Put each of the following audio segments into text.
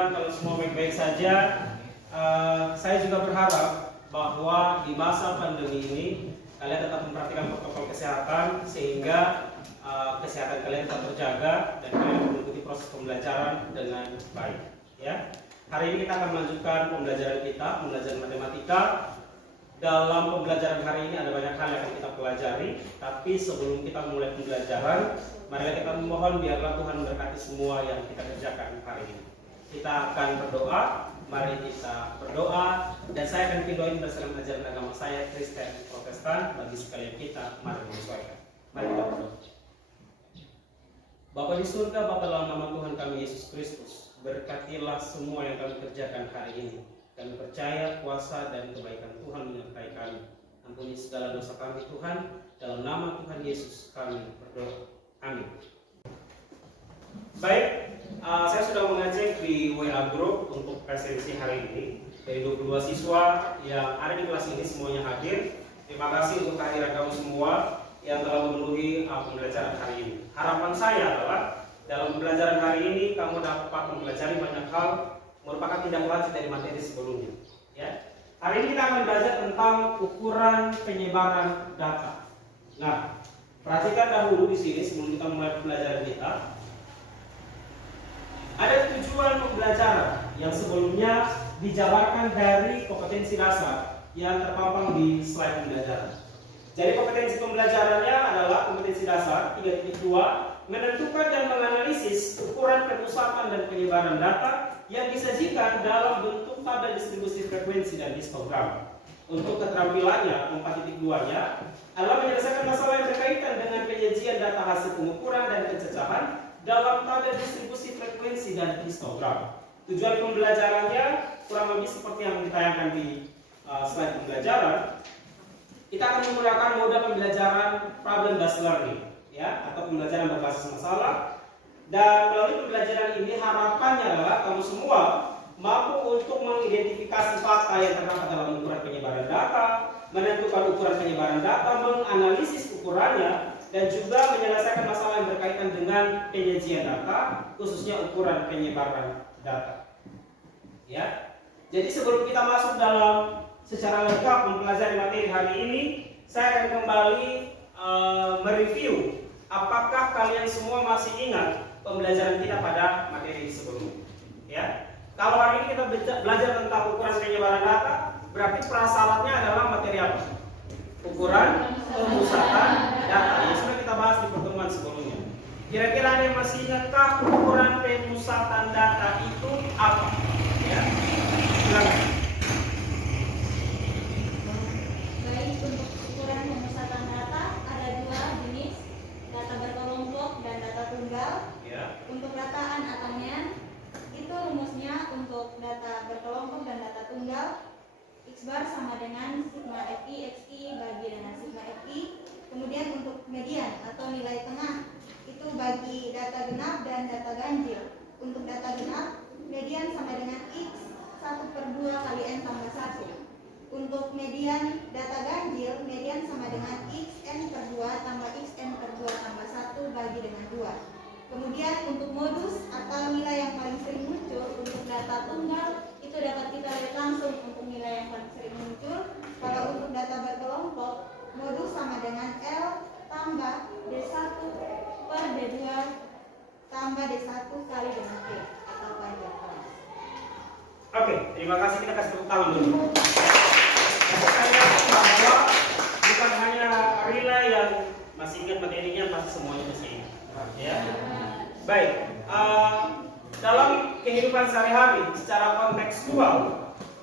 Tuhan, kalau semua baik-baik saja. Saya juga berharap bahwa di masa pandemi ini kalian tetap memperhatikan protokol kesehatan sehingga kesehatan kalian tetap terjaga dan kalian mengikuti proses pembelajaran dengan baik. Ya, hari ini kita akan melanjutkan pembelajaran kita, pembelajaran matematika. Dalam pembelajaran hari ini ada banyak hal yang akan kita pelajari, tapi sebelum kita mulai pembelajaran, mari kita memohon biarlah Tuhan memberkati semua yang kita kerjakan hari ini. Kita akan berdoa, mari kita berdoa, dan saya akan pimpin berdasarkan ajaran agama saya, Kristen Protestan, bagi sekalian kita, mari menyesuaikan. Mari kita berdoa. Bapa di surga, Bapa dalam nama Tuhan kami Yesus Kristus, berkatilah semua yang kami kerjakan hari ini. Kami percaya kuasa dan kebaikan Tuhan menyertai kami. Ampuni segala dosa kami Tuhan, dalam nama Tuhan Yesus kami berdoa. Amin. Baik, saya sudah mengajak di WA Group untuk presensi hari ini. Dari 22 siswa yang ada di kelas ini semuanya hadir. Terima kasih untuk kehadiran kamu semua yang telah memenuhi pembelajaran hari ini. Harapan saya adalah dalam pembelajaran hari ini kamu dapat mempelajari banyak hal merupakan tindak lanjut dari materi sebelumnya. Ya. Hari ini kita akan belajar tentang ukuran penyebaran data. Nah, perhatikan dahulu di sini sebelum kita mulai pembelajaran kita. Ada tujuan pembelajaran yang sebelumnya dijabarkan dari kompetensi dasar yang terpampang di slide pembelajaran. Jadi kompetensi pembelajarannya adalah kompetensi dasar 3.2, menentukan dan menganalisis ukuran pemusatan dan penyebaran data yang disajikan dalam bentuk tabel distribusi frekuensi dan histogram. Untuk keterampilannya 4.2-nya adalah menyelesaikan masalah yang berkaitan dengan penyajian data hasil pengukuran dan pencecahan dalam tabel distribusi frekuensi dan histogram. Tujuan pembelajarannya kurang lebih seperti yang ditayangkan di slide pembelajaran. Kita akan menggunakan moda pembelajaran problem based learning, ya, atau pembelajaran berbasis masalah. Dan melalui pembelajaran ini harapannya adalah kamu semua mampu untuk mengidentifikasi fakta yang terdapat dalam ukuran penyebaran data, menentukan ukuran penyebaran data, menganalisis ukurannya, dan juga menyelesaikan masalah yang berkaitan dengan penyajian data, khususnya ukuran penyebaran data. Ya, jadi sebelum kita masuk dalam secara lengkap mempelajari materi hari ini, saya akan kembali mereview apakah kalian semua masih ingat pembelajaran kita pada materi sebelumnya. Ya, kalau hari ini kita belajar tentang ukuran penyebaran data, berarti prasyaratnya adalah materi apa? Ukuran pemusatan data yang sudah kita bahas di pertemuan sebelumnya. Kira-kira ada yang masih ingatkah ukuran pemusatan data itu apa? Ya, silakan. Baik, untuk ukuran pemusatan data ada dua jenis, data berkelompok dan data tunggal. Untuk data unattennya itu rumusnya untuk data berkelompok dan data tunggal X bar sama dengan sigma FI XI bagi dengan sigma FI. Kemudian untuk median atau nilai tengah itu bagi data genap dan data ganjil. Untuk data genap median sama dengan X 1/2 kali N tambah 1. Untuk median data ganjil median sama dengan XN/2 tambah XN/2 tambah 1 bagi dengan 2. Kemudian untuk modus atau nilai yang paling sering muncul untuk data tunggal itu dapat kita lihat langsung untuk nilai yang paling sering muncul. Kalau untuk data berkelompok, modus sama dengan L tambah D1 per D2 tambah D1 kali dengan T atau panjang kelas. Oke, terima kasih, kita kasih tepuk tangan dulu. Saya yakin bahwa bukan hanya relay yang masih ingat materinya, pasti semuanya masih ingat. Ya. Baik, dalam kehidupan sehari-hari secara kontekstual,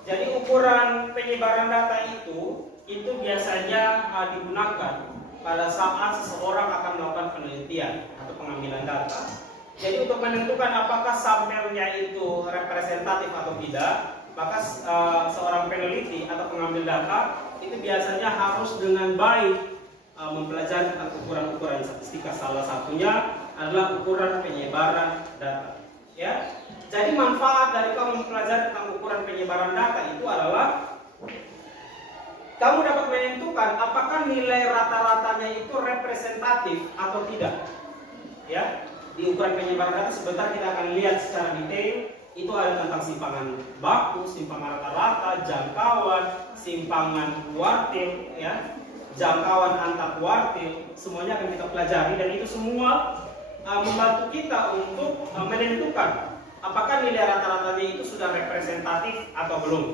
jadi ukuran penyebaran data itu biasanya digunakan pada saat seseorang akan melakukan penelitian atau pengambilan data. Jadi untuk menentukan apakah sampelnya itu representatif atau tidak, maka seorang peneliti atau pengambil data itu biasanya harus dengan baik mempelajari tentang ukuran-ukuran statistika. Salah satunya adalah ukuran penyebaran data. Ya, jadi manfaat dari kamu mempelajari tentang ukuran penyebaran data itu adalah kamu dapat menentukan apakah nilai rata-ratanya itu representatif atau tidak. Ya, di ukuran penyebaran data sebentar kita akan lihat secara detail Itu ada tentang simpangan baku, simpangan rata-rata, jangkauan, simpangan kuartil, ya, jangkauan antar kuartil, semuanya akan kita pelajari dan itu semua membantu kita untuk menentukan apakah nilai rata-ratanya itu sudah representatif atau belum.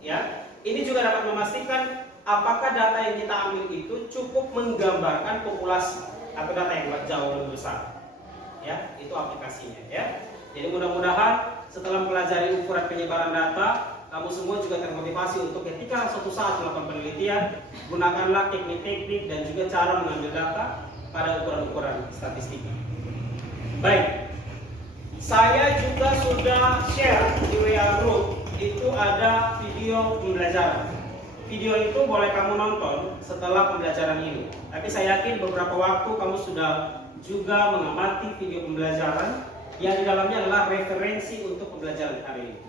Ya, ini juga dapat memastikan apakah data yang kita ambil itu cukup menggambarkan populasi atau data yang jauh lebih besar. Ya, itu aplikasinya. Ya, jadi mudah-mudahan setelah mempelajari ukuran penyebaran data, kamu semua juga termotivasi untuk ketika suatu saat melakukan penelitian, gunakanlah teknik-teknik dan juga cara mengambil data pada ukuran-ukuran statistik. Baik, saya juga sudah share di WA Group, itu ada video pembelajaran. Video itu boleh kamu nonton setelah pembelajaran ini. Tapi saya yakin beberapa waktu kamu sudah juga mengamati video pembelajaran yang di dalamnya adalah referensi untuk pembelajaran hari ini.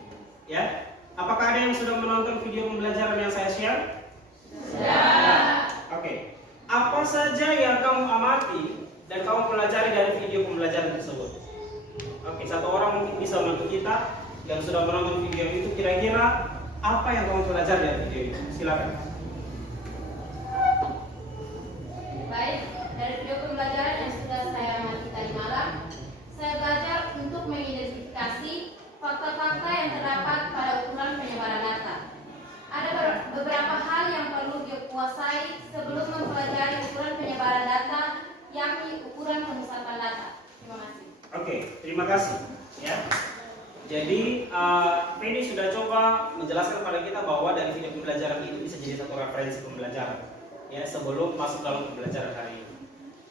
Ya, apakah ada yang sudah menonton video pembelajaran yang saya share? Sudah. Oke. Apa saja yang kamu amati dan kamu pelajari dari video pembelajaran tersebut? Oke, satu orang mungkin bisa membantu kita yang sudah menonton video itu, kira-kira apa yang kamu pelajari dari video itu? Silakan. Baik, dari video pembelajaran yang sudah saya amati tadi malam, saya belajar untuk mengidentifikasi fakta-fakta yang terdapat pada ukuran penyebaran data. Ada beberapa hal yang perlu dikuasai sebelum mempelajari ukuran penyebaran data, yakni ukuran pemusatan data. Terima kasih. Oke, terima kasih. Ya. Jadi, Feni sudah coba menjelaskan kepada kita bahwa dari video pembelajaran itu bisa jadi satu referensi pembelajaran, ya, sebelum masuk dalam pembelajaran hari ini.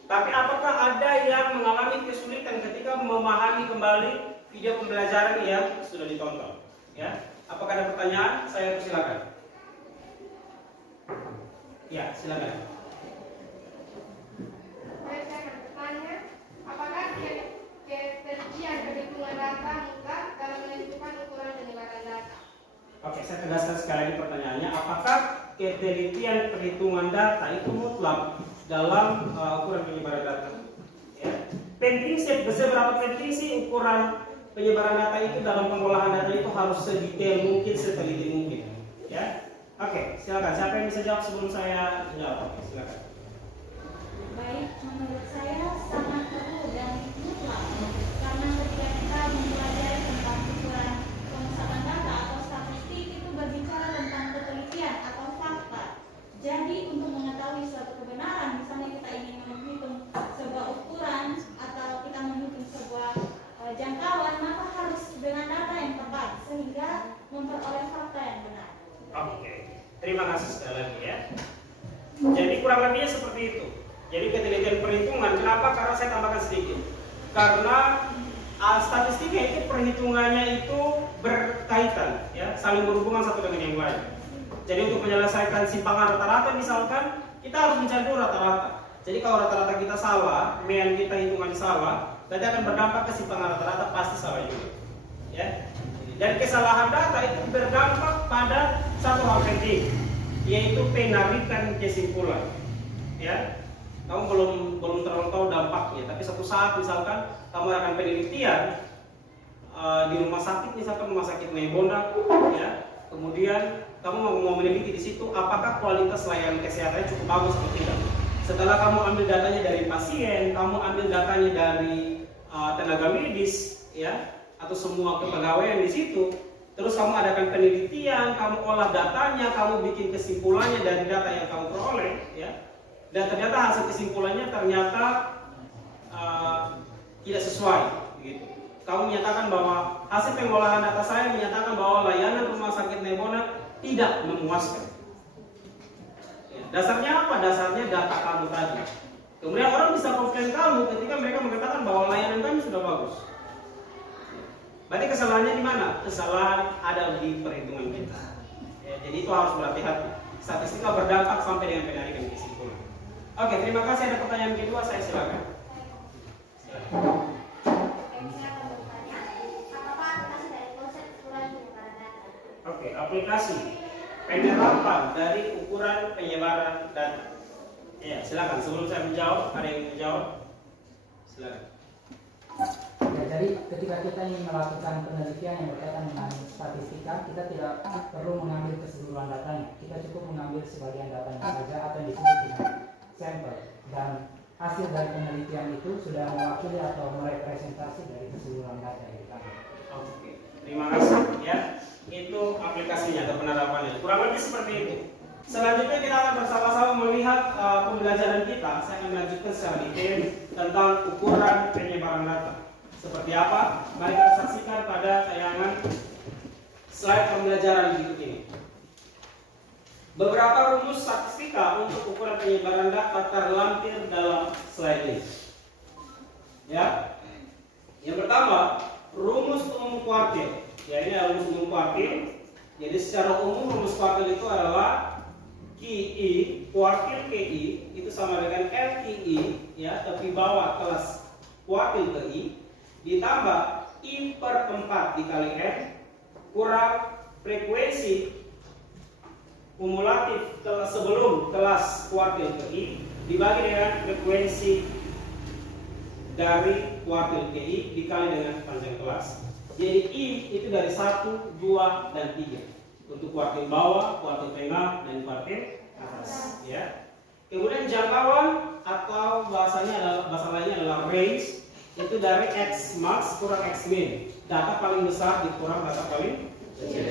Tapi apakah ada yang mengalami kesulitan ketika memahami kembali video pembelajaran yang sudah ditonton? Ya, apakah ada pertanyaan? Saya persilakan. Ya, silakan. Saya akan bertanya, apakah keterisian perhitungan data mutlak dalam menentukan ukuran penyebaran data? Oke, saya tegaskan sekali lagi pertanyaannya. Apakah ketelitian perhitungan data itu mutlak dalam ukuran penyebaran data? Ya. Penting, seberapa penting sih ukuran penyebaran data itu dalam pengolahan data itu harus sedetail mungkin, seteliti mungkin. Ya. Oke, silakan. Siapa yang bisa jawab sebelum saya menjawab? Oke, silakan. Baik, menurut saya sangat perlu dan mutlak karena ketika kita mempelajari tentang ukuran pemusatan data atau statistik itu berbicara tentang ketelitian atau fakta. Jadi untuk mengetahui suatu kebenaran, misalnya kita ingin menghitung sebuah ukuran atau kita menghitung sebuah jangkauan, maka harus dengan data yang tepat sehingga memperoleh fakta yang benar. Oke, terima kasih sekali lagi ya. Jadi kurang lebihnya seperti itu. Jadi ketelitian perhitungan, kenapa? Karena saya tambahkan sedikit. Karena statistiknya itu perhitungannya itu berkaitan, ya, saling berhubungan satu dengan yang lain. Jadi untuk menyelesaikan simpangan rata-rata misalkan, kita harus mencari dulu rata-rata. Jadi kalau rata-rata kita salah, mean kita hitungan salah, berarti akan berdampak ke simpangan rata-rata pasti salah juga. Ya. Dan kesalahan data itu berdampak pada satu hal penting, yaitu penarikan kesimpulan. Ya. Kamu belum terlalu tahu dampaknya, tapi suatu saat misalkan kamu akan penelitian di rumah sakit, misalkan rumah sakit Nebona, ya, kemudian kamu mau meneliti di situ apakah kualitas layanan kesehatannya cukup bagus atau tidak. Setelah kamu ambil datanya dari pasien, kamu ambil datanya dari tenaga medis, ya, atau semua kepegawaian di situ, terus kamu adakan penelitian, kamu olah datanya, kamu bikin kesimpulannya dari data yang kamu peroleh, ya. Dan ternyata hasil kesimpulannya ternyata tidak sesuai, gitu. Kamu menyatakan bahwa hasil pengolahan data saya menyatakan bahwa layanan rumah sakit Nebona tidak memuaskan. Ya, dasarnya apa? Dasarnya data kamu tadi. Kemudian orang bisa komplain kamu ketika mereka mengatakan bahwa layanan kami sudah bagus. Berarti kesalahannya di mana? Kesalahan ada di perhitungan kita. Ya, jadi itu harus berhati-hati. Statistika berdampak sampai dengan penarikan kesimpulan. Oke, terima kasih. Ada pertanyaan kedua, saya silakan. Saya akan bertanya, apakah aplikasi dari konsep ukuran penyebaran data? Oke, aplikasi penerapan dari ukuran penyebaran data. Ya, silakan. Sebelum saya menjawab, ada yang menjawab? Silakan. Ya, Jadi ketika kita ingin melakukan penelitian yang berkaitan dengan statistika, kita tidak perlu mengambil keseluruhan datanya. Kita cukup mengambil sebagian datanya saja atau yang disebut dengan sampel. Dan hasil dari penelitian itu sudah mewakili atau merepresentasi dari keseluruhan data yang kita ambil. Oke, terima kasih ya. Itu aplikasinya atau penerapannya. Kurang lebih seperti itu. Selanjutnya kita akan bersama-sama melihat pembelajaran kita. Saya akan melanjutkan secara detail tentang ukuran penyebaran data. Seperti apa? Mari kita saksikan pada tayangan slide pembelajaran berikut ini. Beberapa rumus statistika untuk ukuran penyebaran data terlampir dalam slide ini. Ya. Yang pertama, rumus umum kuartil. Ya, ini adalah rumus umum kuartil. Jadi secara umum rumus kuartil itu adalah QI, kuartil QI itu sama dengan LQI, ya, tepi bawah kelas kuartil QI ditambah I per 4 dikali N kurang frekuensi kumulatif sebelum kelas kuartil QI dibagi dengan frekuensi dari kuartil QI dikali dengan panjang kelas. Jadi I itu dari 1, 2, dan 3 untuk kuartil bawah, kuartil tengah, dan kuartil atas. Ya. Kemudian jangkauan atau bahasa lainnya adalah range itu dari X max kurang X min. Data paling besar dikurang data paling kecil.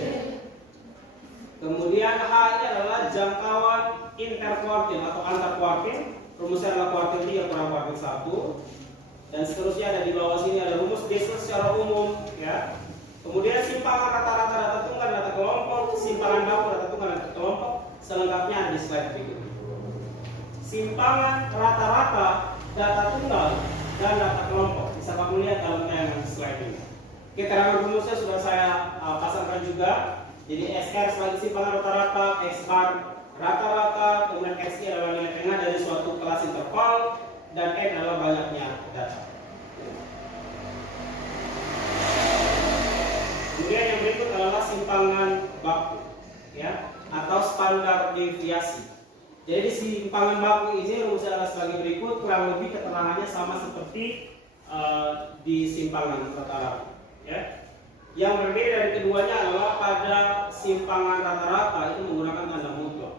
Kemudian H ini adalah jangkauan interkuartil atau antar kuartil. Rumusnya adalah kuartil 3 kurang kuartil 1. Dan seterusnya ada di bawah sini ada rumus Bessel secara umum, ya. Kemudian simpangan rata-rata data tunggal data kelompok, simpangan baku data tunggal data kelompok, selengkapnya ada di slide berikut. Simpangan rata-rata data tunggal dan data kelompok bisa kamu lihat dalam tayangan slide ini. Keterangan rumusnya sudah saya pasangkan juga. Jadi SR sebagai simpangan rata-rata, X bar rata-rata, kemudian XI adalah nilai tengah dari suatu kelas interval, dan N adalah banyaknya data. Kemudian yang berikut adalah simpangan baku, ya, atau standar deviasi. Jadi di simpangan baku ini rumusnya adalah sebagai berikut, kurang lebih keterangannya sama seperti di simpangan rata-rata. Ya. Yang berbeda dari keduanya adalah pada simpangan rata-rata itu menggunakan tanda mutlak.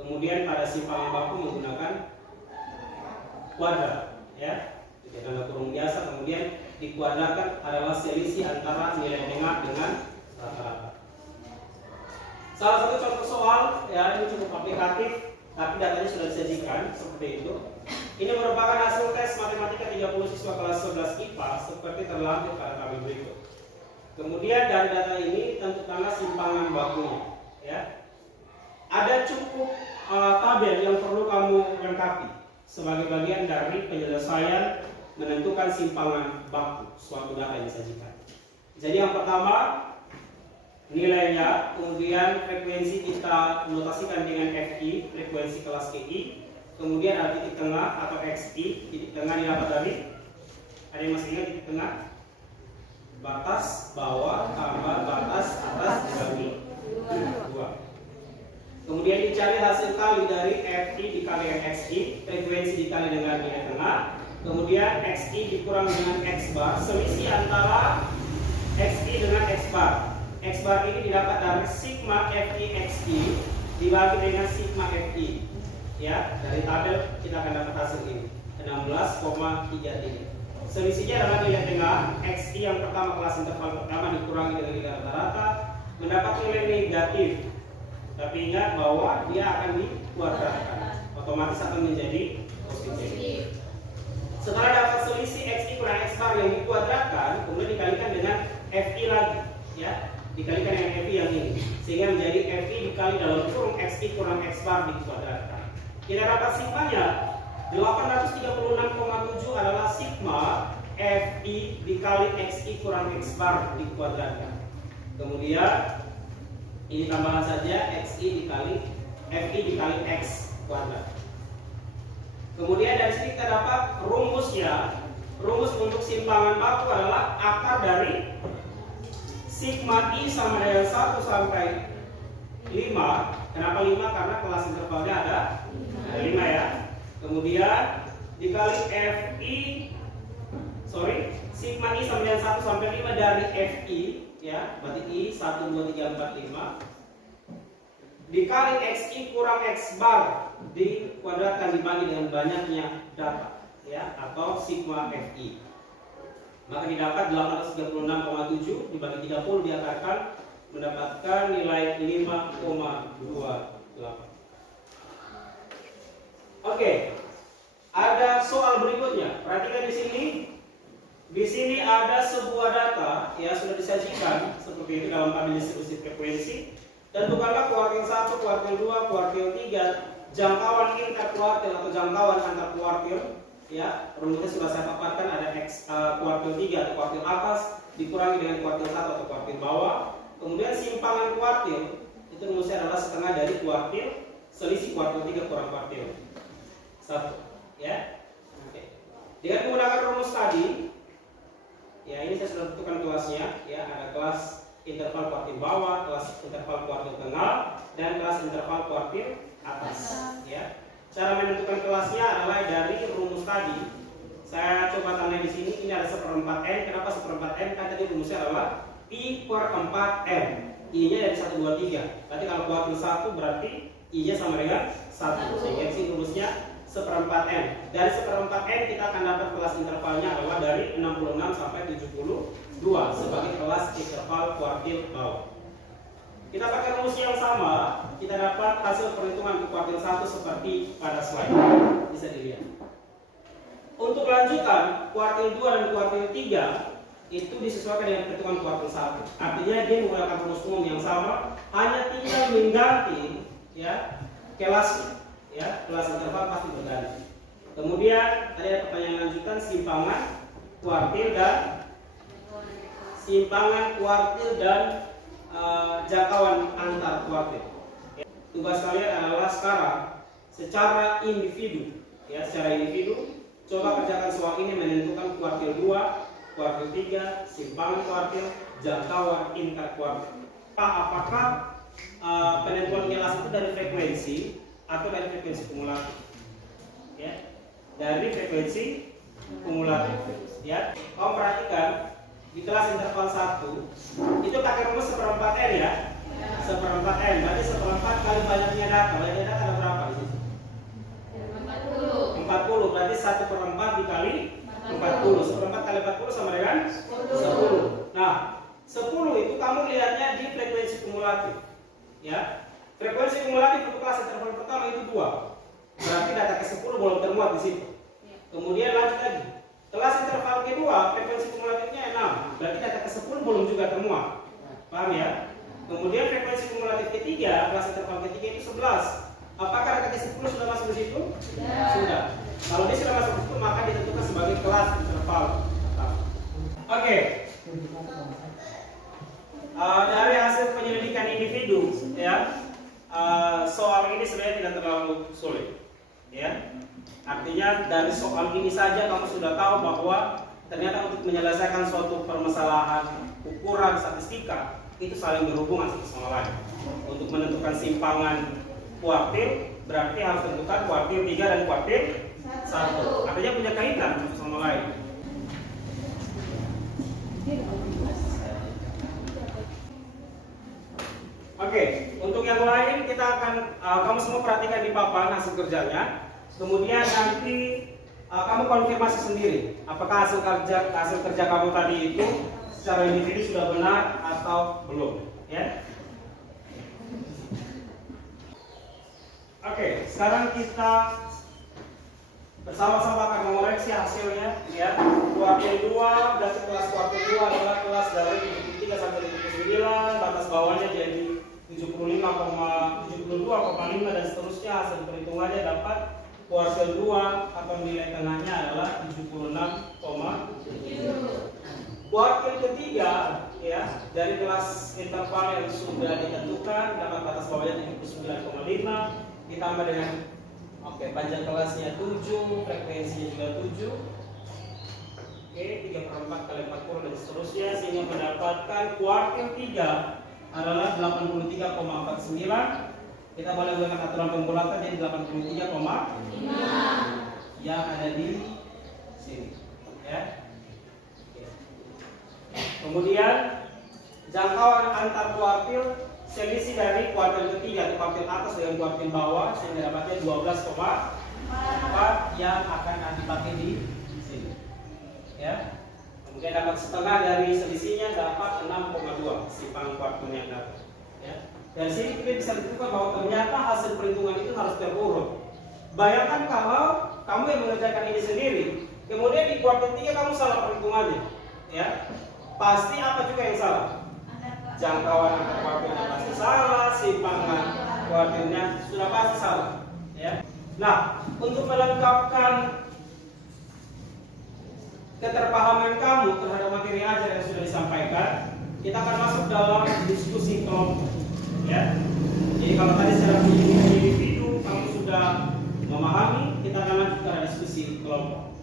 Kemudian pada simpangan baku menggunakan kuadrat, ya, jadi tanda kurung biasa. Kemudian dikuadrakan adalah selisih antara nilai tengah dengan rata-rata. Salah satu contoh soal, ya, ini cukup aplikatif, tapi datanya sudah disajikan seperti itu. Ini merupakan hasil tes matematika 30 siswa kelas 11 IPA seperti terlampir pada tabel berikut. Kemudian dari data ini tentukanlah simpangan bakunya, ya. Ada cukup tabel yang perlu kamu lengkapi sebagai bagian dari penyelesaian menentukan simpangan baku suatu data yang disajikan. Jadi yang pertama nilainya, kemudian frekuensi kita notasikan dengan FI, frekuensi kelas QI, kemudian ada titik tengah atau XI, titik tengah didapat dari, ada yang masih ingat titik tengah? Batas bawah tambah batas atas dibagi 2. Kemudian dicari hasil kali dari FI dikali dengan XI, frekuensi dikali dengan nilai tengah, kemudian XI dikurang dengan X bar, selisih antara XI dengan X bar. X bar ini didapat dari sigma FI XI dibagi dengan sigma FI. Ya, dari tabel kita akan dapat hasil ini 16,33. Selisihnya adalah nilai tengah XI yang pertama kelas interval pertama dikurangi dengan nilai rata-rata mendapat nilai negatif. Tapi ingat bahwa dia akan dikuadratkan, otomatis akan menjadi positif. Setelah dapat selisih XI kurang X bar yang dikuadratkan, kemudian dikalikan dengan FI lagi, ya, dikalikan dengan FI yang ini, sehingga menjadi FI dikali dalam kurung XI kurang X bar dikuadratkan. Kita dapat sigmanya 836,7 adalah sigma FI dikali XI kurang X bar dikuadratkan. Kemudian ini tambahan saja XI dikali FI dikali X kuadrat. Kemudian dari sini kita dapat rumusnya. Rumus untuk simpangan baku adalah akar dari sigma I sama dengan 1 sampai 5. Kenapa 5? Karena kelas intervalnya ada 5, ya. Kemudian dikali FI sigma I sama dengan 1 sampai 5 dari Fi, ya, berarti I 1, 2, 3, 4, 5 dikali Xi kurang X bar dikuadratkan dibagi dengan banyaknya data, ya, atau sigma Fi. Maka didapat 836,7 dibagi 30 diakarkan mendapatkan nilai 5,28. Oke, ada soal berikutnya. Perhatikan di sini. Di sini ada sebuah data, ya, sudah disajikan seperti itu dalam tabel distribusi frekuensi. Tentukanlah kuartil 1, kuartil 2, kuartil 3, jangkauan interkuartil atau jangkauan antar kuartil. Ya, rumusnya sudah saya paparkan, ada X kuartil 3 atau kuartil atas dikurangi dengan kuartil 1 atau kuartil bawah. Kemudian simpangan kuartil itu rumusnya adalah setengah dari kuartil selisih kuartil 3 kurang kuartil 1, ya. Oke. Dengan menggunakan rumus tadi, ya, ini saya sudah tentukan kelasnya, ya, ada kelas interval kuartil bawah, kelas interval kuartil tengah, dan kelas interval kuartil atas, ya. Cara menentukan kelasnya adalah dari rumus tadi. Saya coba tanda di sini. Ini ada 1/4 n. Kenapa 1/4 n? Kan tadi rumusnya adalah pi per 4 n. I-nya dari 1, 2, 3. Berarti kalau kuartil 1 berarti I-nya sama dengan 1. Sehingga sini rumusnya 1/4 n. Dari 1/4 n kita akan dapat kelas intervalnya adalah dari 66 sampai 72 sebagai kelas interval kuartil bawah. Kita pakai rumus yang sama, kita dapat hasil perhitungan untuk kuartil 1 seperti pada slide. Bisa dilihat. Untuk lanjutan, kuartil 2 dan kuartil 3 itu disesuaikan dengan perhitungan kuartil 1. Artinya dia menggunakan rumus umum yang sama, hanya tinggal mengganti, ya, kelasnya, ya, kelas interval pasti berganti. Kemudian tadi ada pertanyaan lanjutan simpangan kuartil dan jangkauan antar kuartil. Tugas kalian adalah sekarang secara individu, ya, secara individu coba kerjakan soal ini menentukan kuartil 2, kuartil 3, simpangan kuartil, jangkauan interkuartil. Apakah penentuan kelas itu dari frekuensi atau dari frekuensi kumulatif? Ya, dari frekuensi kumulatif. Ya, kamu perhatikan di kelas interval 1 itu pakai rumus 1/4 n, ya. 1/4 n berarti 1/4 kali banyaknya data. Banyaknya data ada berapa di situ? 40. Berarti 1/4 dikali 40. 1/4 kali 40 sama dengan 10. Nah, 10 itu kamu lihatnya di frekuensi kumulatif, ya. Frekuensi kumulatif untuk kelas interval pertama itu 2. Berarti data ke-10 belum termuat di situ. Kemudian lanjut lagi. Kelas interval kedua frekuensi kumulatifnya 6, berarti data ke-10 belum juga termuat. Paham, ya? Kemudian frekuensi kumulatif ketiga, kelas interval ketiga itu 11. Apakah data ke-10 sudah masuk di situ? Sudah. Kalau dia sudah masuk di situ, maka ditentukan sebagai kelas interval. Oke. Dari hasil penyelidikan individu, ya, soal ini sebenarnya tidak terlalu sulit, ya. Artinya dari soal ini saja kamu sudah tahu bahwa ternyata untuk menyelesaikan suatu permasalahan ukuran statistika itu saling berhubungan satu sama lain. Untuk menentukan simpangan kuartil berarti harus tentukan kuartil 3 dan kuartil 1. Artinya punya kaitan satu sama lain. Oke, untuk yang lain kita akan kamu semua perhatikan di papan hasil kerjanya. Kemudian nanti kamu konfirmasi sendiri apakah hasil kerja kamu tadi itu secara individu sudah benar atau belum, ya. Oke, sekarang kita bersama-sama akan mengoreksi hasilnya, ya. Kuartil 2 dan kelas kuartil 2 adalah kelas dari 73 sampai 79, batas bawahnya jadi 75,72,5 dan seterusnya. Hasil perhitungannya dapat kuartil 2 atau nilai tengahnya adalah 76,7. Kuartil ketiga, ya, dari kelas interval yang sudah ditentukan dapat batas bawahnya 79,5 ditambah dengan panjang kelasnya 7, frekuensinya juga 7. 3/4 kali 40 dan seterusnya sehingga mendapatkan kuartil 3 adalah 83,49. Kita boleh menggunakan aturan pembulatan jadi 83,5 yang ada di sini, ya. Kemudian jangkauan antar kuartil selisih dari kuartil ketiga atau kuartil atas dengan kuartil bawah sehingga dapatnya 12,4 yang akan dipakai di sini. Ya. Kemudian dapat setengah dari selisihnya dapat 6,2 simpang kuartilnya yang dapat. Ya. Dari sini kita bisa tentukan bahwa ternyata hasil perhitungan itu harus terurut. Bayangkan kalau kamu yang mengerjakan ini sendiri, kemudian di kuartil 3 kamu salah perhitungannya, ya pasti apa juga yang salah? Jangkauan antar kuartilnya pasti salah, simpangan kuartilnya sudah pasti salah, ya. Nah, untuk melengkapkan keterpahaman kamu terhadap materi ajar yang sudah disampaikan, kita akan masuk dalam diskusi kelompok, ya. Jadi kalau tadi secara individu kamu sudah memahami, kita akan lanjut ke diskusi kelompok.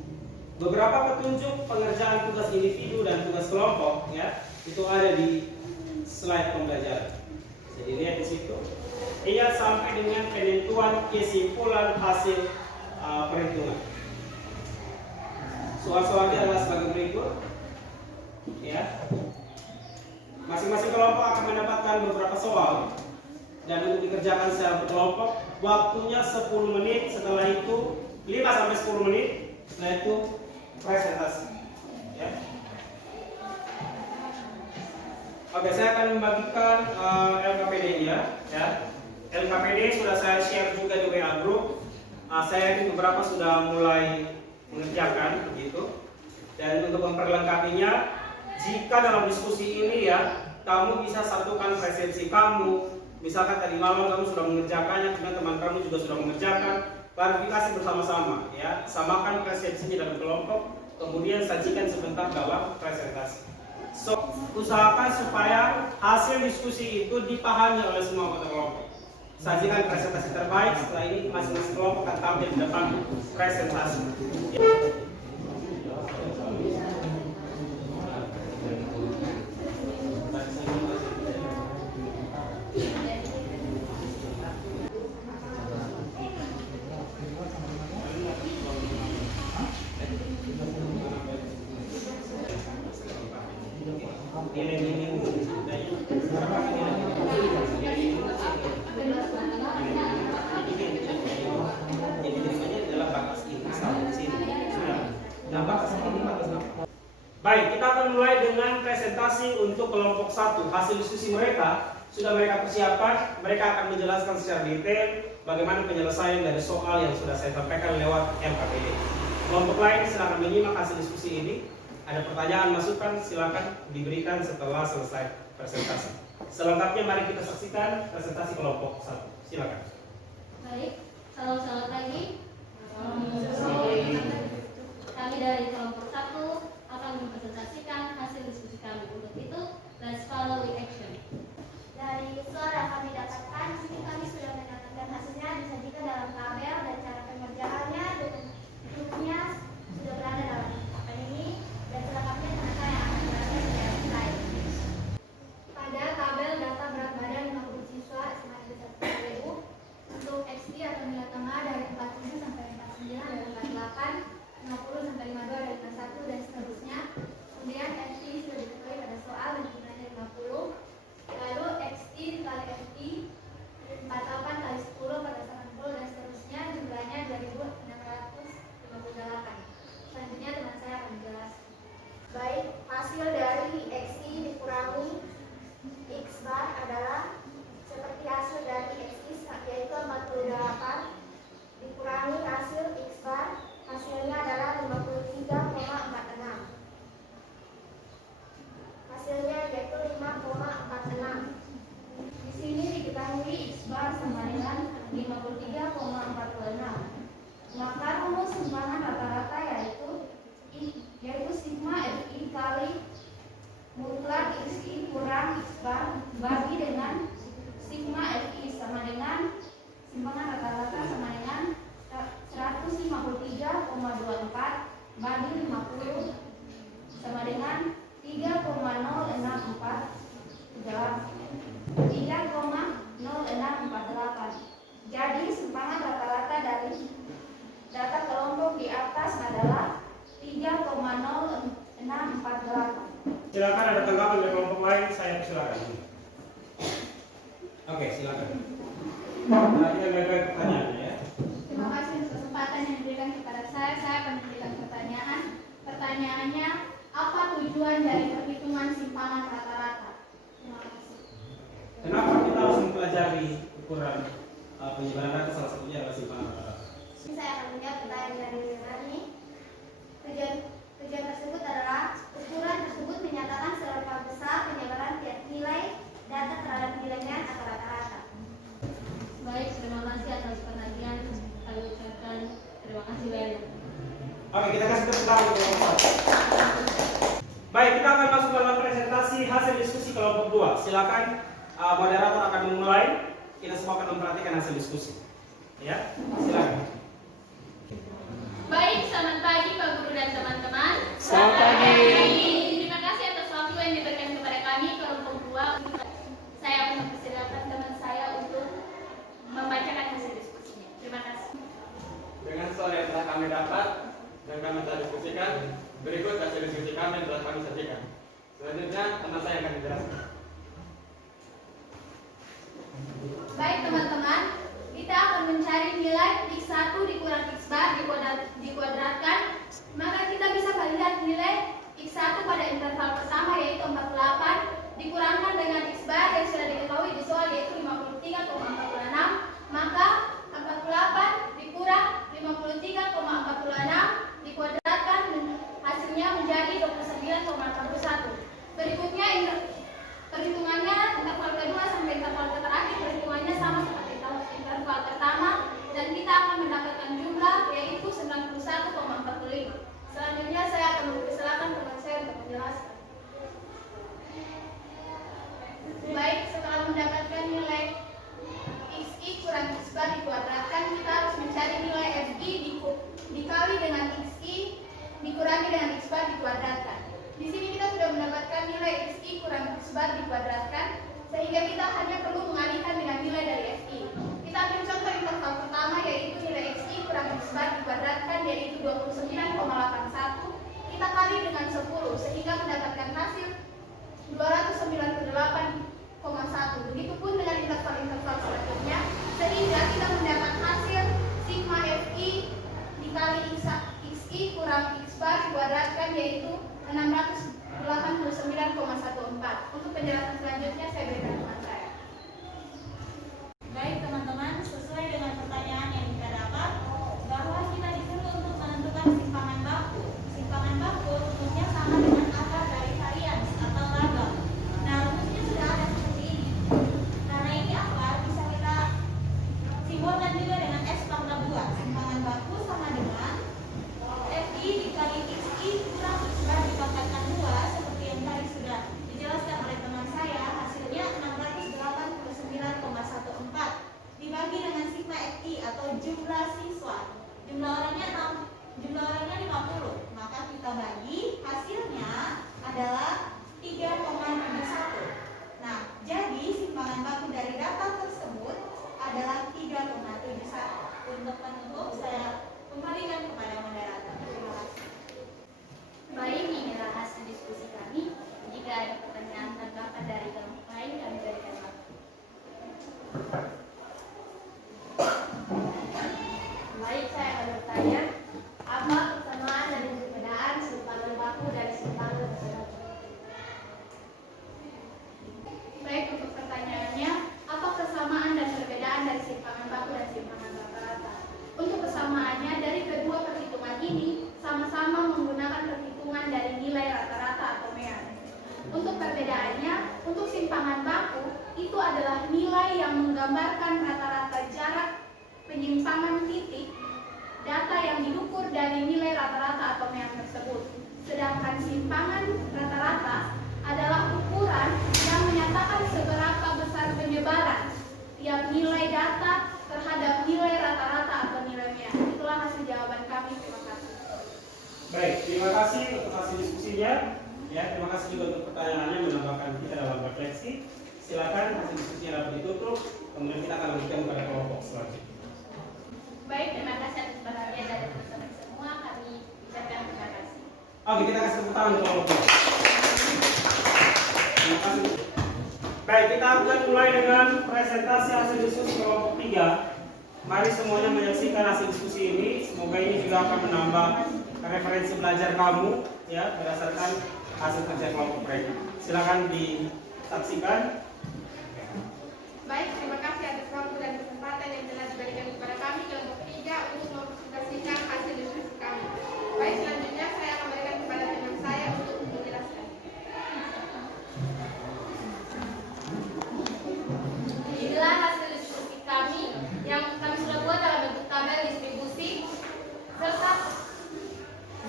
Beberapa petunjuk pengerjaan tugas individu dan tugas kelompok, ya, itu ada di slide pembelajaran. Jadi lihat di situ. Hingga sampai dengan penentuan kesimpulan hasil perhitungan. Soal-soalnya adalah sebagai berikut. Ya. Masing-masing kelompok akan mendapatkan beberapa soal dan untuk dikerjakan secara berkelompok, waktunya 10 menit, setelah itu 5 sampai 10 menit, setelah itu presentasi. Ya. Oke, saya akan membagikan LKPD-nya, ya. LKPD sudah saya share juga di WA group. Saya yakin beberapa sudah mulai mengerjakan begitu. Dan untuk memperlengkapinya, jika dalam diskusi ini ya, kamu bisa satukan persepsi kamu. Misalkan tadi malam kamu sudah mengerjakannya, kemudian teman kamu juga sudah mengerjakan, klarifikasi bersama-sama, ya. Samakan persepsinya dalam kelompok, kemudian sajikan sebentar dalam presentasi. So, usahakan supaya hasil diskusi itu dipahami oleh semua anggota kelompok. Sajikan presentasi terbaik. Setelah ini masing-masing kelompok akan tampil di depan presentasi. Baik, kita akan mulai dengan presentasi untuk kelompok 1. Hasil diskusi mereka sudah mereka persiapkan. Mereka akan menjelaskan secara detail bagaimana penyelesaian dari soal yang sudah saya sampaikan lewat LKPD. Kelompok lain silakan menyimak hasil diskusi ini. Ada pertanyaan, masukan, silakan diberikan setelah selesai presentasi. Selengkapnya mari kita saksikan presentasi kelompok 1. Silakan. Baik, selamat pagi. Kami dari kelompok 1 akan mempresentasikan hasil diskusi kami. Untuk itu, let's follow the action. Dari suara kami dapatkan, sini kami sudah mendapatkan hasilnya disajikan dalam tabel dan cara pengerjaannya dengan bentuknya sudah berada dalam papan ini dan selengkapnya ternyata yang akan berada di dalam slide. Pada tabel data berat badan 50 siswa SMA Negeri 1 PBU untuk XT atau nilai tengah dari 47 sampai 49 dari 48, 50 sampai 52 dari 51 dan seterusnya. Kemudian FT sudah diketahui pada soal dan jumlahnya 50. Lalu XT dikali FT 48 kali 10 pada 80 dan seterusnya, jumlahnya 2658. Selanjutnya teman saya akan menjelaskan. Baik, hasil dari XT dikurangi X bar adalah seperti hasil dari XT yaitu 48 dikurangi hasil X bar, hasilnya adalah 53,46. Hasilnya yaitu 5,46. Di sini diketahui X bar sama dengan 53,46. Maka rumus simpanan rata-rata yaitu sigma FI kali mutlak XI kurang X bar bagi dengan sigma FI sama dengan simpanan rata-rata sama dengan 153,24 bagi 50 sama dengan 3,0648. Jadi simpangan rata-rata dari data kelompok di atas silakan. Oke, silakan. Perhatikan baik-baik pertanyaannya ya. Terima kasih untuk kesempatan yang diberikan kepada saya. Saya akan memberikan pertanyaan. Pertanyaannya, apa tujuan dari perhitungan simpangan rata-rata? Terima kasih. Kenapa kita harus mempelajari ukuran penyebaran data? Salah satunya adalah simpangan rata-rata. Saya akan menjawab pertanyaan dari Melani. Tujuan tersebut adalah ukuran tersebut menyatakan seberapa besar penyebaran tiap nilai data terhadap nilainya atau rata-rata. Baik, terima kasih atas perhatian. Kami ucapkan terima kasih banyak. Oke, kita kasih tepuk tangan untuk kelompok 1. Baik, kita akan masuk dalam presentasi hasil diskusi kelompok 2. Silakan moderator akan memulai. Kita semua akan memperhatikan hasil diskusi. Ya, silakan. Baik, selamat pagi Pak Guru dan teman-teman. Selamat pagi. Terima kasih atas waktu yang diberikan kepada kami kelompok 2. Saya akan mempersilakan teman saya untuk membacakan hasil diskusinya. Terima kasih. Dengan soal yang telah kami dapat dan kami telah diskusikan, berikut hasil diskusi kami yang telah kami sajikan. Selanjutnya, teman saya akan menjelaskan. Baik teman-teman, kita akan mencari nilai X1 dikurang X bar dikuadratkan. Maka kita bisa melihat nilai X1 pada interval pertama yaitu 48 dikurangkan dengan X bar yang sudah diketahui di soal yaitu 53,46. Maka 48 dikurang 53,46 dikuadratkan hasilnya menjadi 29,81. Berikutnya perhitungannya interval kedua sampai interval terakhir perhitungannya sama seperti interval pertama dan kita akan mendapatkan jumlah yaitu 91,45. Selanjutnya saya akan mempersilakan teman saya untuk menjelaskan. Baik, setelah mendapatkan nilai XI kurang X bar dikuadratkan, kita harus mencari nilai FI dikali dengan XI dikurangi dengan X bar dikuadratkan. Di sini kita sudah mendapatkan nilai XI kurang X bar dikuadratkan, sehingga kita hanya perlu mengalihkan dengan nilai dari FI. Kita ambil contoh interval pertama yaitu nilai XI kurang X bar dikuadratkan yaitu 29,81. Kita kali dengan 10 sehingga mendapatkan hasil 298,1. Begitupun dengan interval-interval selanjutnya sehingga kita mendapat hasil sigma FI dikali XI kurang X bar dikuadratkan yaitu 689,14. Untuk penjelasan selanjutnya saya berikan teman saya. Baik teman-teman, sesuai dengan pertanyaan yang kita dapat bahwa kita disuruh untuk menentukan simpangan baku. Simpangan baku rumusnya sama dengan akar dari varians atau ragam. Nah, rumusnya sudah ada seperti ini. Karena ini akar bisa kita simbolkan juga dengan S pangkat 2. Simpangan baku sama dengan FI dikali XI kurang X bar dipangkatkan 2 seperti yang tadi sudah dijelaskan oleh teman saya. Hasilnya 689,14 dibagi dengan sigma FI atau jumlah siswa. Jumlah orangnya 50. Maka kita bagi hasilnya adalah 3,71. Nah, jadi simpangan baku dari data tersebut adalah 3,71. Untuk penutup saya kembalikan kepada moderator. Terima kasih. Baik, inilah hasil diskusi kami. Jika ada pertanyaan tanggapan dari kelompok lain, kami berikan waktu. Baik, saya akan bertanya, apa persamaan dan perbedaan simpangan baku dan simpangan tersebut? Baik, untuk pertanyaannya, apa kesamaan dan perbedaan dari simpangan baku dan simpangan rata-rata? Untuk kesamaannya, dari kedua perhitungan ini sama-sama menggunakan perhitungan dari nilai rata-rata atau mean. Untuk perbedaannya, untuk simpangan baku itu adalah nilai yang menggambarkan rata-rata jarak penyimpangan titik data yang diukur dari nilai rata-rata atau mean tersebut. Sedangkan simpangan rata-rata adalah ukuran yang menyatakan seberapa besar penyebaran tiap nilai data terhadap nilai rata-rata atau nilai mean. Itulah hasil jawaban kami. Terima kasih. Baik, terima kasih untuk hasil diskusinya. Ya, terima kasih juga untuk pertanyaannya menambahkan kita dalam refleksi. Silakan hasil diskusinya dapat ditutup. Kemudian kita akan lanjutkan pada kelompok selanjutnya. Baik, terima kasih atas perhatian dari teman-teman semua. Kami ucapkan terima kasih. Oke, kita kasih tepuk tangan untuk kelompok. Terima kasih. Baik, kita akan mulai dengan presentasi hasil diskusi kelompok 3. Mari semuanya menyaksikan hasil diskusi ini. Semoga ini juga akan menambah referensi belajar kamu ya berdasarkan hasil kerja kelompok mereka. Silakan disaksikan. Baik, terima kasih atas waktu dan kesempatan yang telah diberikan kepada kami kelompok 3 untuk mempresentasikan hasil diskusi kami. Baik, selanjutnya saya akan berikan kepada teman saya untuk menjelaskan. Inilah hasil diskusi kami yang kami sudah buat dalam bentuk tabel distribusi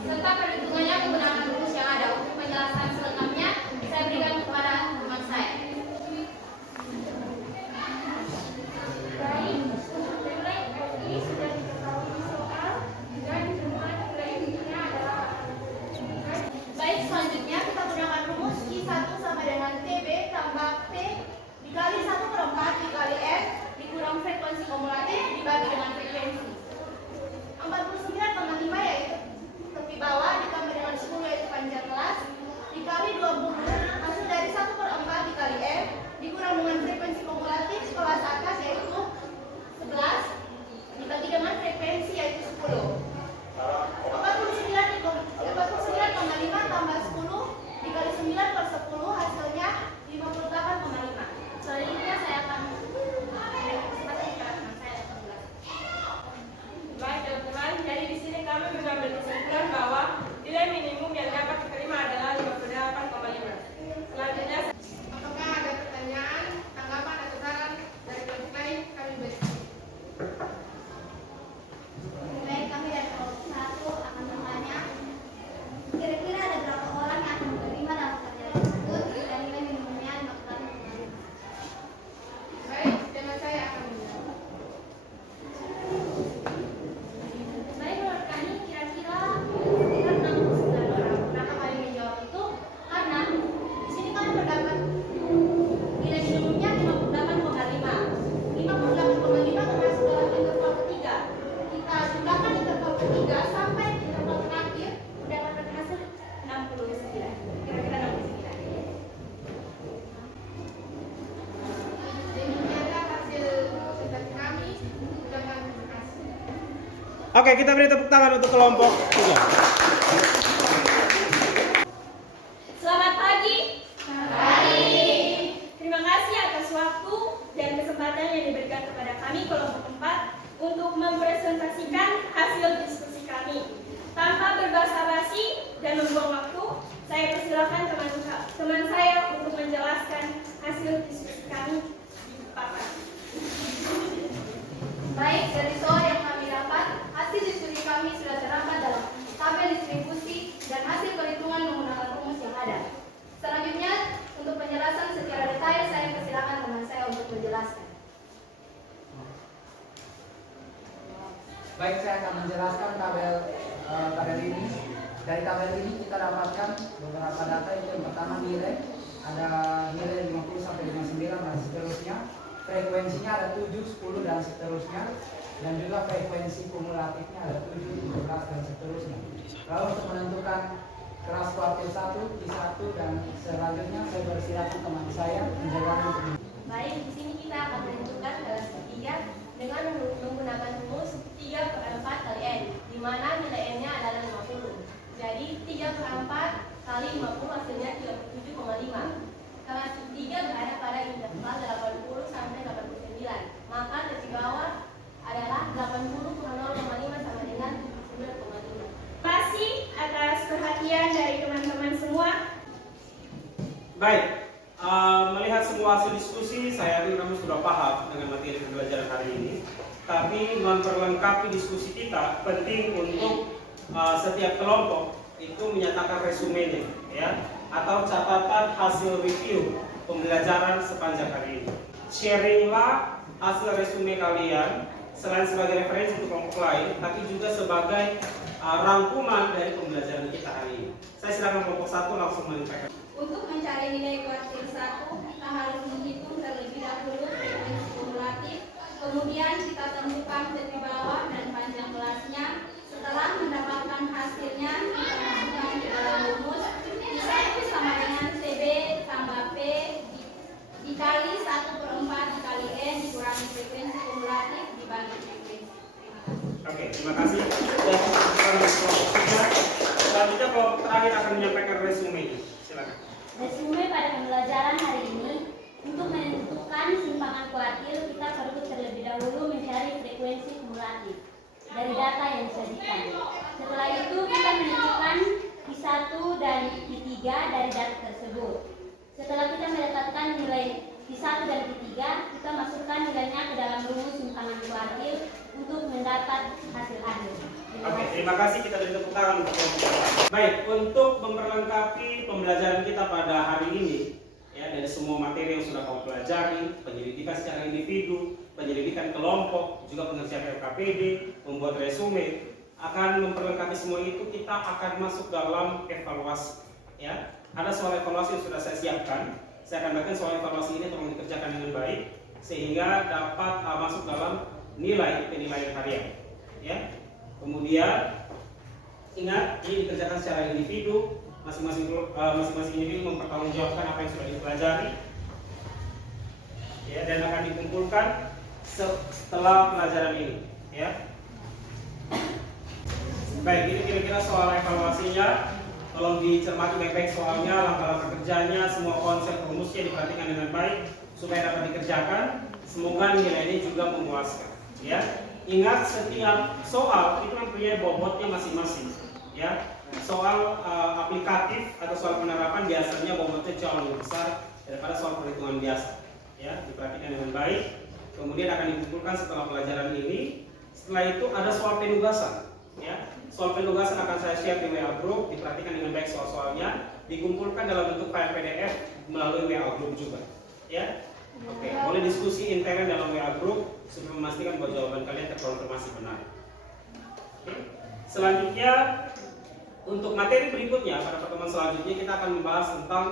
serta perhitungannya menggunakan rumus yang ada. Untuk penjelasan selengkapnya saya berikan kepada teman saya. Baik, nilai FI sudah diketahui di soal dan ditemukan nilai intinya adalah Baik, selanjutnya kita gunakan rumus I1 sama dengan TB tambah P dikali 1/4 dikali F dikurang frekuensi kumulatif dibagi dengan frekuensi. 49,5 yaitu tepi bawah ditambah dengan 10 yaitu panjang kelas dikali 20 hasil dari 1/4 dikali F dikurang dengan frekuensi kumulatif kelas atas yaitu 11 dibagi dengan frekuensi yaitu 10. 49,5 tambah 10 dikali 9/10 hasilnya 58,5. Selanjutnya saya akan memberikan kesempatan kepada teman saya untuk menjelaskan. Baik teman-teman, jadi di sini kami mengambil kesimpulan bahwa nilai minimum yang dapat diterima adalah 58,5. Selanjutnya, apakah ada pertanyaan, tanggapan atau saran dari kelompok lain? Kami berikan. Baik, kami dari kelompok 1 akan bertanya, kira-kira ada berapa orang yang akan menerima dalam pelajaran tersebut dan nilai minimumnya 58,5. Baik, teman saya akan menjawab. Baik, menurut kami kira-kira sekitar 69 orang. Kenapa kami menjawab itu? Karena di sini kami mendapat nilai minimumnya 58,5. 58,5 termasuk dalam interval ketiga. Kita jumlahkan interval ketiga sampai interval terakhir mendapatkan hasil 69. Kira-kira 69. Demikianlah hasil presentasi kami. Terima kasih. Oke, kita beri tepuk tangan untuk kelompok 3. Selamat pagi. Terima kasih atas waktu dan kesempatan yang diberikan kepada kami kelompok 4 untuk mempresentasikan hasil diskusi kami. Tanpa berbasa-basi dan membuang waktu, saya persilakan teman saya untuk menjelaskan hasil diskusi kami di papan. Baik, dari soal yang kami dapat, hasil diskusi kami sudah terdapat dalam tabel distribusi dan hasil perhitungan menggunakan rumus yang ada. Selanjutnya, untuk penjelasan secara detail, saya persilakan teman saya untuk menjelaskan. Baik, saya akan menjelaskan tabel ini. Dari tabel ini kita dapatkan beberapa data. Yang pertama nilai, ada nilai 50 sampai 59 dan seterusnya. Frekuensinya ada 7, 10 dan seterusnya. Dan juga frekuensi kumulatifnya ada 7, 17 dan seterusnya. Lalu untuk menentukan kelas kuartil 1, I1 dan selanjutnya saya persilakan teman saya menjelaskan untuk ini. Baik, di sini kita akan menentukan kelas ketiga dengan menggunakan rumus 3/4 kali N, di mana nilai N-nya adalah 50. Jadi 3/4 kali 50 hasilnya 37,5. Kelas ketiga berada pada interval 80 sampai 89. Maka dari bawah adalah 80,0,5 sama dengan 79,5. Terima kasih atas perhatian dari teman-teman semua. Baik, melihat semua hasil diskusi, saya yakin kamu sudah paham dengan materi pembelajaran hari ini. Tapi memperlengkapi diskusi kita penting untuk setiap kelompok itu menyatakan resumenya, ya, atau catatan hasil review pembelajaran sepanjang hari ini. Sharinglah hasil resume kalian selain sebagai referensi untuk kelompok lain, tapi juga sebagai rangkuman dari pembelajaran kita hari ini. Saya silakan kelompok 1 langsung menyampaikan. Untuk mencari nilai kuartil 1, kita harus menghitung terlebih dahulu frekuensi kumulatif, kemudian kita tentukan tepi bawah dan panjang kelasnya. Setelah mendapatkan hasilnya, kita masukkan ke dalam rumus. I1 sama dengan TB tambah P dikali Oke, terima kasih. Dan selanjutnya kelompok terakhir akan menyampaikan resume. Silakan. Resume pada pembelajaran hari ini, untuk menentukan simpangan kuartil, kita perlu terlebih dahulu mencari frekuensi kumulatif dari data yang disajikan. Setelah itu kita menentukan Q1 dan Q3 dari data tersebut. Setelah kita mendapatkan nilai Q1 dan Q3, kita masukkan nilainya ke dalam rumus simpangan kuartil untuk mendapat hasil akhir. Oke, terima kasih. Kita beri tepuk tangan untuk kelompok pertama. Baik, untuk memperlengkapi pembelajaran kita pada hari ini, ya, dari semua materi yang sudah kamu pelajari, penyelidikan secara individu, penyelidikan kelompok, juga pengerjaan LKPD, membuat resume, akan memperlengkapi semua itu, kita akan masuk dalam evaluasi. Ya, ada soal evaluasi yang sudah saya siapkan. Saya akan bagikan soal evaluasi ini tolong dikerjakan dengan baik sehingga dapat masuk dalam nilai penilaian harian. Ya, kemudian ingat ini dikerjakan secara individu. Masing-masing individu mempertanggungjawabkan apa yang sudah dipelajari, ya, dan akan dikumpulkan setelah pelajaran ini, ya. Baik, ini kira-kira soal evaluasinya. Tolong dicermati baik-baik soalnya, langkah-langkah kerjanya, semua konsep rumusnya diperhatikan dengan baik supaya dapat dikerjakan. Semoga nilai ini juga memuaskan, ya. Ingat, setiap soal itu mempunyai bobotnya masing-masing, ya. Soal aplikatif atau soal penerapan biasanya bobotnya jauh lebih besar daripada soal perhitungan biasa, ya. Diperhatikan dengan baik. Kemudian akan dikumpulkan setelah pelajaran ini. Setelah itu ada soal penugasan, ya. Soal penugasan akan saya share di WA group. Diperhatikan dengan baik soal-soalnya, dikumpulkan dalam bentuk file PDF melalui WA group juga, ya. Oke, boleh diskusi intern dalam WA group supaya memastikan bahwa jawaban kalian terkonfirmasi benar. Oke. Selanjutnya, untuk materi berikutnya, pada pertemuan selanjutnya kita akan membahas tentang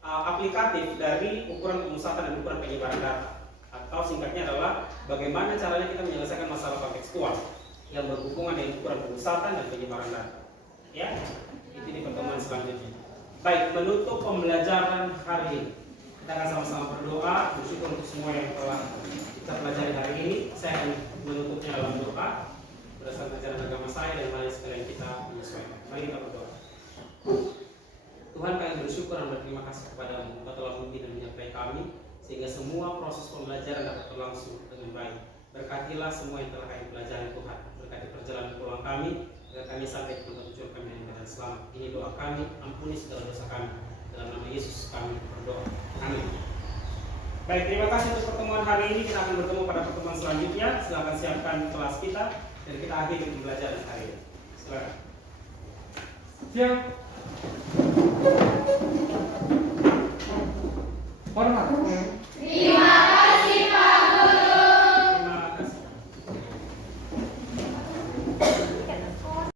aplikatif dari ukuran pemusatan dan ukuran penyebaran data, atau singkatnya adalah bagaimana caranya kita menyelesaikan masalah kontekstual yang berhubungan dengan ukuran pemusatan dan penyebaran data. Ya, itu di pertemuan selanjutnya. Baik, menutup pembelajaran hari ini, kita akan sama-sama berdoa, bersyukur untuk semua yang telah kita pelajari hari ini. Saya akan menutupnya dalam doa berdasarkan ajaran agama saya dan mari sekalian kita menyesuaikan. Mari kita berdoa. Tuhan, kami bersyukur dan berterima kasih kepadamu. Engkau telah memimpin dan menyertai kami sehingga semua proses pembelajaran dapat berlangsung dengan baik. Berkatilah semua yang telah kami pelajari, Tuhan. Berkati perjalanan pulang kami agar kami sampai ke tempat tujuan kami dengan selamat. Ini doa kami, ampuni segala dosa kami. Dalam nama Yesus kami berdoa. Amin. Baik, terima kasih untuk pertemuan hari ini. Kita akan bertemu pada pertemuan selanjutnya. Silakan siapkan kelas kita dan kita akhiri pembelajaran hari ini. Silakan. Siap. Hormat.